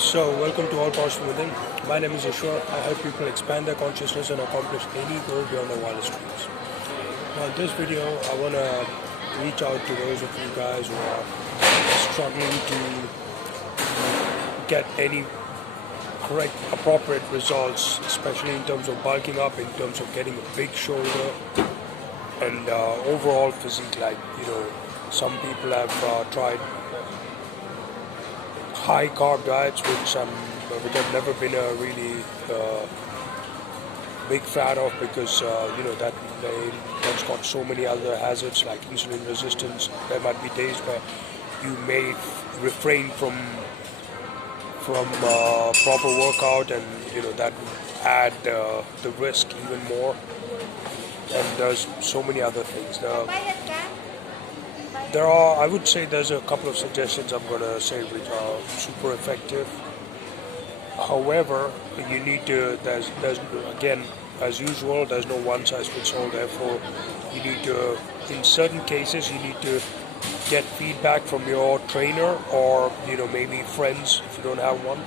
So, welcome to All Powers from Within. My name is Ashwar. I help people expand their consciousness and accomplish any goal beyond their wildest dreams. Now, in this video, I want to reach out to those of you guys who are struggling to get any correct, appropriate results, especially in terms of bulking up, in terms of getting a big shoulder, and overall physique. Some people have tried high carb diets, which I've never been a really big fan of, because that's got so many other hazards like insulin resistance. There might be days where you may refrain from proper workout, and that would add the risk even more. And there's so many other things. I would say there's a couple of suggestions I'm going to say which are super effective. However, you need to, there's again, as usual, there's no one size fits all. Therefore, you need to, in certain cases, you need to get feedback from your trainer, or maybe friends if you don't have one,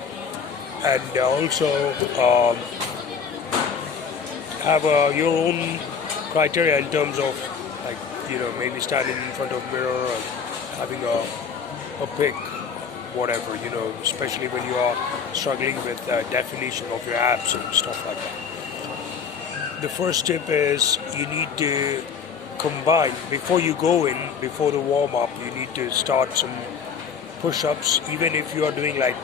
and also have your own criteria in terms of, like, maybe standing in front of a mirror and having a pic, whatever, especially when you are struggling with definition of your abs and stuff like that. The first tip is you need to combine, before you go in, before the warm-up, you need to start some push-ups, even if you are doing like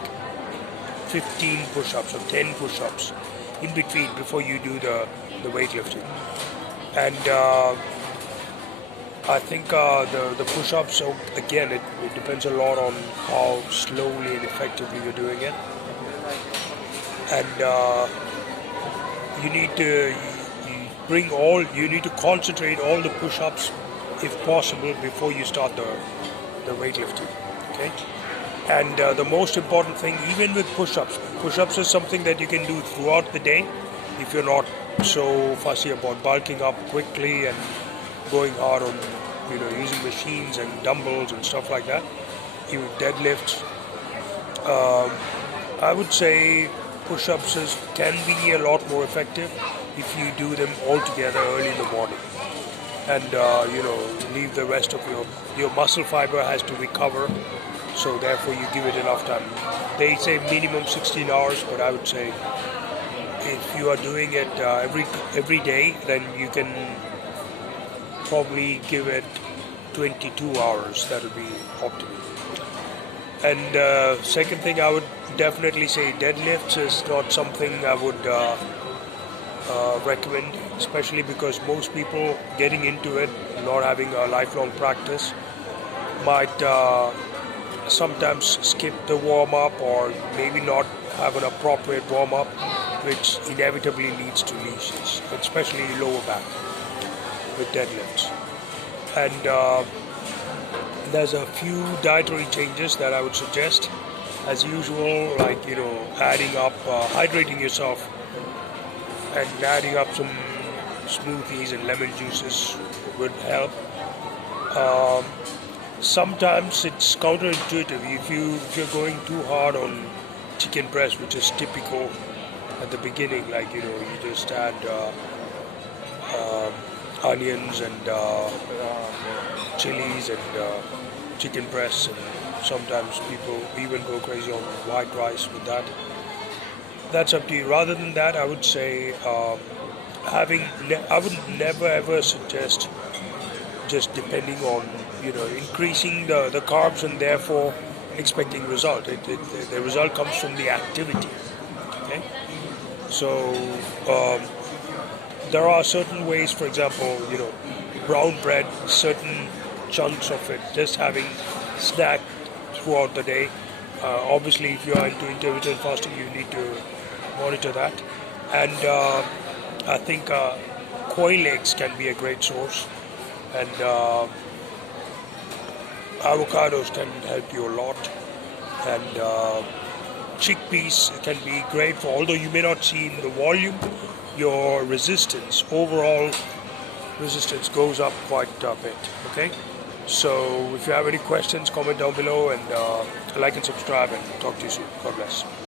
15 push-ups or 10 push-ups in between before you do the weightlifting. And I think the push-ups, again, it depends a lot on how slowly and effectively you're doing it. And you need to concentrate all the push-ups, if possible, before you start the weightlifting. Okay? And the most important thing, even with push-ups is something that you can do throughout the day if you're not so fussy about bulking up quickly and going hard on using machines and dumbbells and stuff like that. You deadlift. I would say push-ups can be a lot more effective if you do them all together early in the morning, and leave the rest of your muscle fiber has to recover, so therefore you give it enough time. They say minimum 16 hours, but I would say if you are doing it every day, then you can probably give it 22 hours. That would be optimal. And second thing, I would definitely say deadlifts is not something I would recommend, especially because most people getting into it, not having a lifelong practice, might sometimes skip the warm-up, or maybe not have an appropriate warm-up, which inevitably leads to lesions, especially lower back with deadlifts. And there's a few dietary changes that I would suggest, as usual, like adding up, hydrating yourself, and adding up some smoothies and lemon juices would help. Sometimes it's counterintuitive if you're going too hard on chicken breast, which is typical at the beginning, like you just add onions and chilies and chicken breasts, and sometimes people even go crazy on white rice with that. That's up to you. Rather than that, I would say I would never ever suggest just depending on increasing the carbs and therefore expecting result. The result comes from the activity. Okay, so there are certain ways, for example, brown bread, certain chunks of it, just having snack throughout the day. Obviously, if you are into intermittent fasting, you need to monitor that. And I think quail eggs can be a great source, and avocados can help you a lot, and chickpeas can be great for, although you may not see in the volume, your resistance, overall resistance goes up quite a bit. Okay, So if you have any questions, comment down below, and like and subscribe, and talk to you soon. God bless.